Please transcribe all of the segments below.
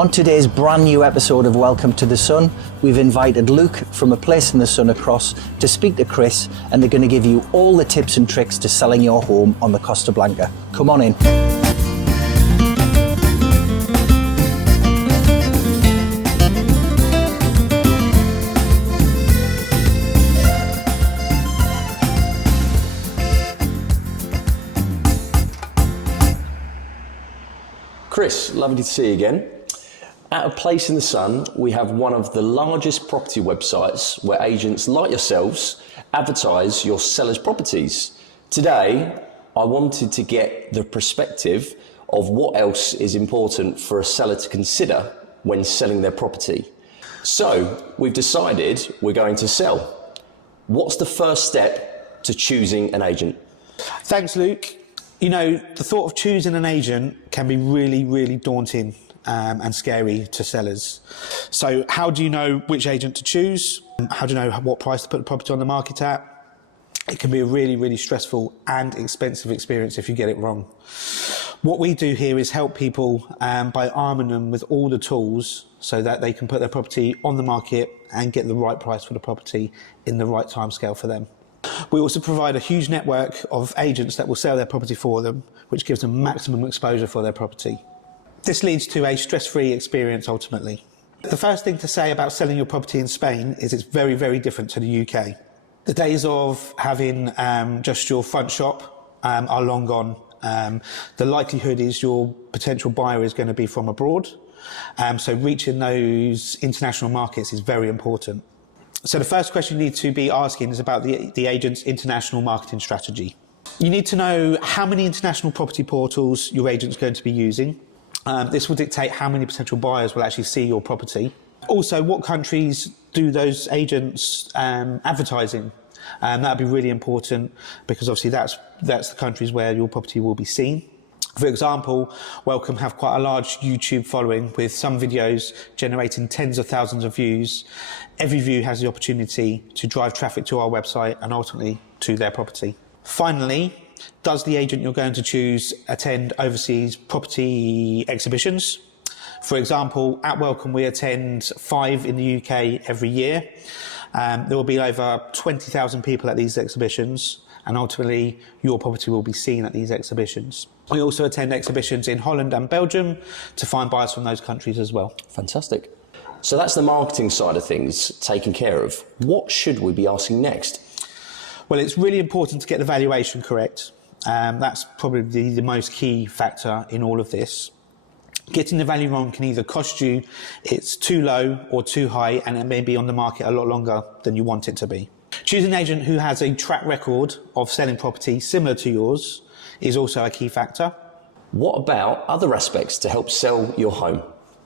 On today's brand new episode of Welcome to the Sun, we've invited Luke from A Place in the Sun across to speak to Chris, and they're going to give you all the tips and tricks to selling your home on the Costa Blanca. Come on in. Chris, lovely to see you again. At A Place in the Sun, we have one of the largest property websites where agents like yourselves advertise your sellers' properties. Today, I wanted to get the perspective of what else is important for a seller to consider when selling their property. So, we've decided we're going to sell. What's the first step to choosing an agent? Thanks, Luke. You know, the thought of choosing an agent can be really, really daunting and scary to sellers. So how do you know which agent to choose? How do you know what price to put the property on the market at? It can be a really, really stressful and expensive experience if you get it wrong. What we do here is help people by arming them with all the tools so that they can put their property on the market and get the right price for the property in the right timescale for them. We also provide a huge network of agents that will sell their property for them, which gives them maximum exposure for their property. This leads to a stress-free experience ultimately. The first thing to say about selling your property in Spain is it's very, very different to the UK. The days of having just your front shop are long gone. The likelihood is your potential buyer is going to be from abroad. So reaching those international markets is very important. So the first question you need to be asking is about the agent's international marketing strategy. You need to know how many international property portals your agent's going to be using. This will dictate how many potential buyers will actually see your property. Also, what countries do those agents advertise in? That would be really important because obviously that's the countries where your property will be seen. For example, Welcome have quite a large YouTube following with some videos generating tens of thousands of views. Every view has the opportunity to drive traffic to our website and ultimately to their property. Finally, does the agent you're going to choose attend overseas property exhibitions? For example, at Welcome we attend 5 in the UK every year. There will be over 20,000 people at these exhibitions, and ultimately your property will be seen at these exhibitions. We also attend exhibitions in Holland and Belgium to find buyers from those countries as well. Fantastic. So that's the marketing side of things taken care of. What should we be asking next? Well, it's really important to get the valuation correct. That's probably the most key factor in all of this. Getting the value wrong can either cost you it's too low or too high, and it may be on the market a lot longer than you want it to be. Choosing an agent who has a track record of selling property similar to yours is also a key factor. What about other aspects to help sell your home?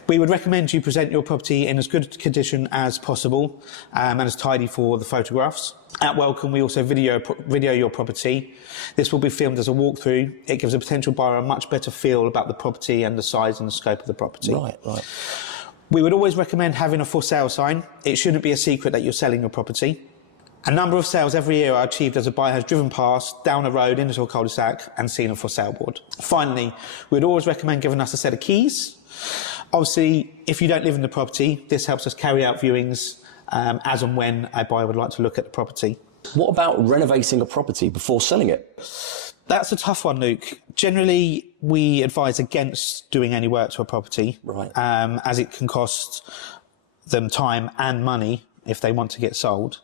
We would recommend you present your property in as good condition as possible and as tidy for the photographs. At Welcome, we also video your property. This will be filmed as a walkthrough. It gives a potential buyer a much better feel about the property and the size and the scope of the property. Right. We would always recommend having a for sale sign. It shouldn't be a secret that you're selling your property. A number of sales every year are achieved as a buyer has driven past, down a road, into a cul-de-sac and seen a for sale board. Finally, we'd always recommend giving us a set of keys. Obviously, if you don't live in the property, this helps us carry out viewings as and when a buyer would like to look at the property. What about renovating a property before selling it? That's a tough one, Luke. Generally, we advise against doing any work to a property, right. As it can cost them time and money if they want to get sold.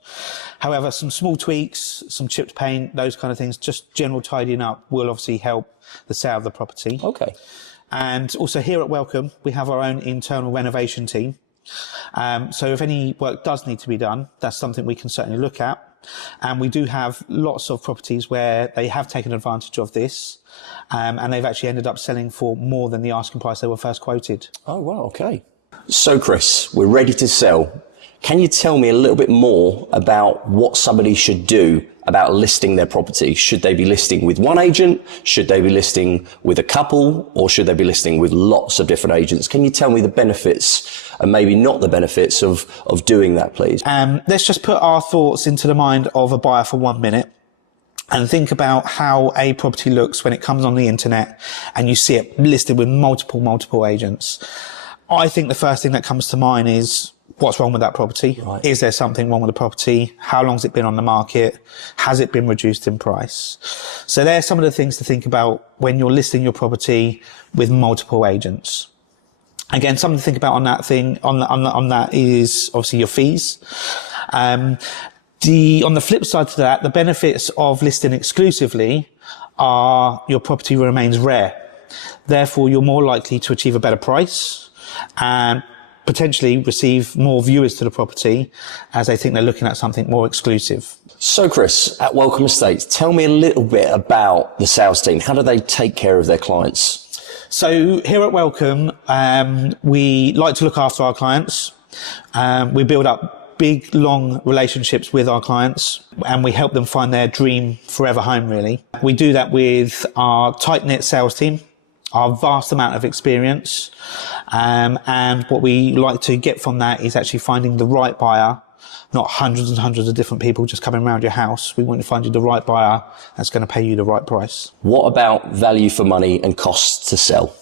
However, some small tweaks, some chipped paint, those kind of things, just general tidying up will obviously help the sale of the property. Okay. And also here at Welcome, we have our own internal renovation team. So if any work does need to be done, that's something we can certainly look at. And we do have lots of properties where they have taken advantage of this, and they've actually ended up selling for more than the asking price they were first quoted. Oh, wow, okay. So, Chris, we're ready to sell. Can you tell me a little bit more about what somebody should do about listing their property? Should they be listing with one agent? Should they be listing with a couple? Or should they be listing with lots of different agents? Can you tell me the benefits and maybe not the benefits of doing that, please? Let's just put our thoughts into the mind of a buyer for 1 minute and think about how a property looks when it comes on the internet and you see it listed with multiple agents. I think the first thing that comes to mind is what's wrong with that property? Right. Is there something wrong with the property? How long's it been on the market? Has it been reduced in price? So there's some of the things to think about when you're listing your property with multiple agents. Again, something to think about on that is obviously your fees. On the flip side to that, the benefits of listing exclusively are your property remains rare. Therefore, you're more likely to achieve a better price and potentially receive more viewers to the property as they think they're looking at something more exclusive. So Chris, at Welcome Estates, tell me a little bit about the sales team. How do they take care of their clients? So here at Welcome, we like to look after our clients. We build up big, long relationships with our clients, and we help them find their dream forever home, really. We do that with our tight-knit sales team, our vast amount of experience, and what we like to get from that is actually finding the right buyer, not hundreds and hundreds of different people just coming around your house. We want to find you the right buyer that's going to pay you the right price. What about value for money and costs to sell?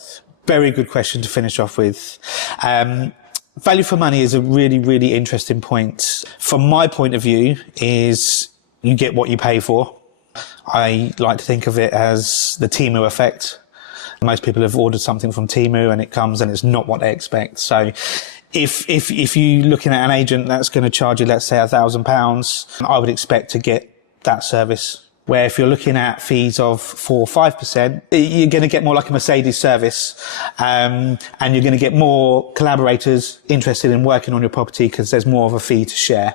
Very good question to finish off with. Value for money is a really, really interesting point. From my point of view, is you get what you pay for. I like to think of it as the Temu effect. Most people have ordered something from Temu and it comes and it's not what they expect. So if you're looking at an agent that's going to charge you, let's say £1,000, I would expect to get that service. Where if you're looking at fees of 4 or 5%, you're going to get more like a Mercedes service. And you're going to get more collaborators interested in working on your property because there's more of a fee to share.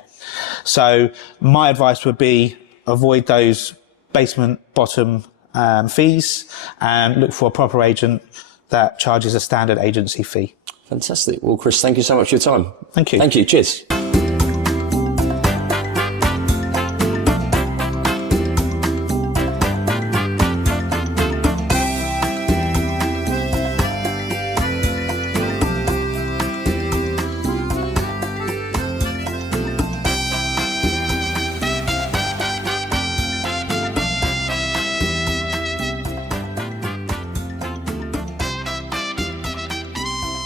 So my advice would be avoid those basement bottom fees and look for a proper agent that charges a standard agency fee. Fantastic. Well, Chris, thank you so much for your time. Thank you. Thank you. Cheers.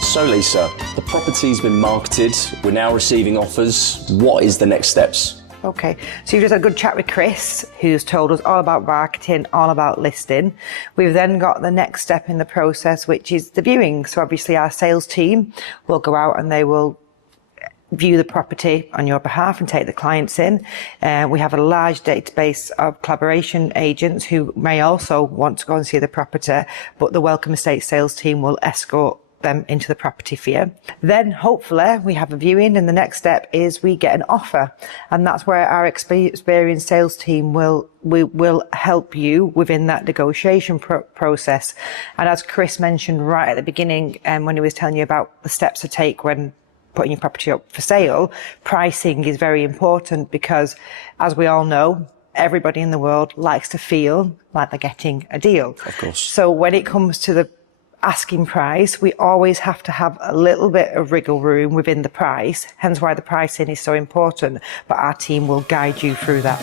So Lisa, the property's been marketed, we're now receiving offers. What is the next steps? Okay, so you've just had a good chat with Chris, who's told us all about marketing, all about listing. We've then got the next step in the process, which is the viewing. So obviously our sales team will go out and they will view the property on your behalf and take the clients in. We have a large database of collaboration agents who may also want to go and see the property, but the Welcome Estate sales team will escort them into the property for you. Then hopefully we have a viewing, and the next step is we get an offer, and that's where our experienced sales team will help you within that negotiation process. And as Chris mentioned right at the beginning, when he was telling you about the steps to take when putting your property up for sale, pricing is very important because, as we all know, everybody in the world likes to feel like they're getting a deal. Of course. So when it comes to the asking price, we always have to have a little bit of wriggle room within the price, hence why the pricing is so important, but our team will guide you through that.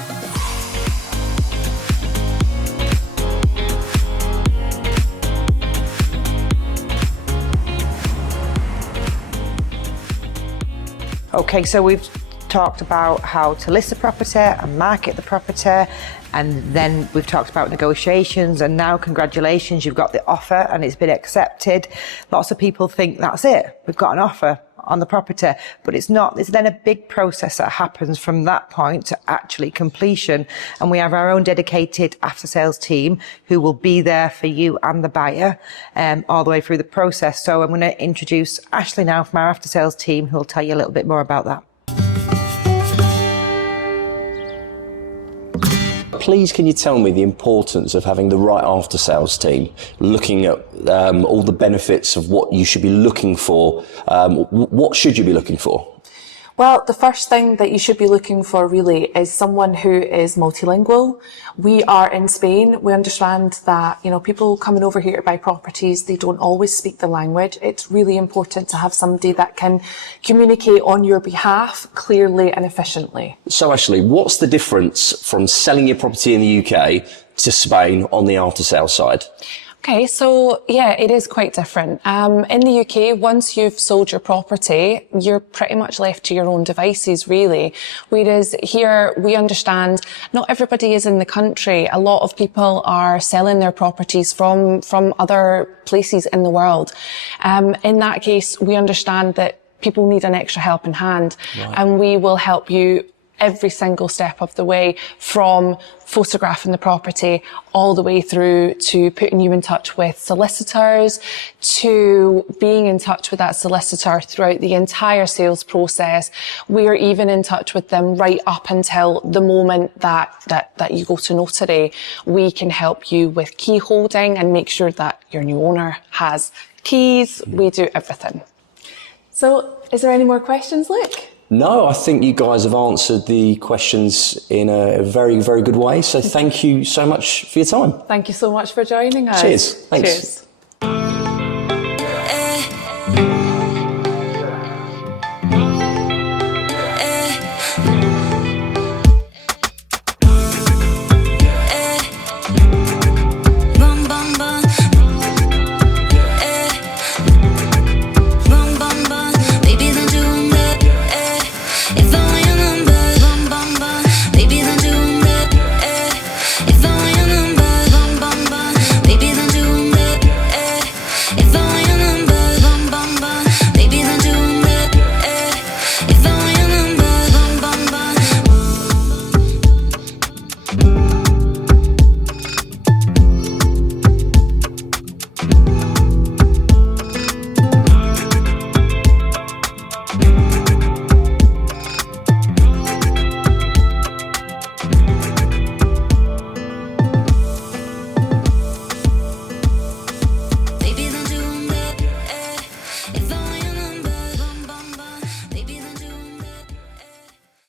Okay, so we've talked about how to list the property and market the property, and then we've talked about negotiations, and now congratulations, you've got the offer and it's been accepted. Lots of people think that's it, we've got an offer on the property, but it's not. There's then a big process that happens from that point to actually completion, and we have our own dedicated after sales team who will be there for you and the buyer all the way through the process. So I'm going to introduce Ashley now from our after sales team, who will tell you a little bit more about that. Please, can you tell me the importance of having the right after-sales team, looking at all the benefits of what you should be looking for? What should you be looking for? Well, the first thing that you should be looking for really is someone who is multilingual. We are in Spain. We understand that, people coming over here to buy properties, they don't always speak the language. It's really important to have somebody that can communicate on your behalf clearly and efficiently. So Ashley, what's the difference from selling your property in the UK to Spain on the after-sales side? Okay, so yeah, it is quite different. In the UK, once you've sold your property, you're pretty much left to your own devices, really. Whereas here, we understand not everybody is in the country. A lot of people are selling their properties from other places in the world. In that case, we understand that people need an extra helping hand, and we will help you every single step of the way, from photographing the property all the way through to putting you in touch with solicitors, to being in touch with that solicitor throughout the entire sales process. We are even in touch with them right up until the moment that you go to notary. We can help you with key holding and make sure that your new owner has keys. We do everything. So is there any more questions, Luke? No, I think you guys have answered the questions in a very, very good way. So thank you so much for your time. Thank you so much for joining us. Cheers. Thanks. Cheers.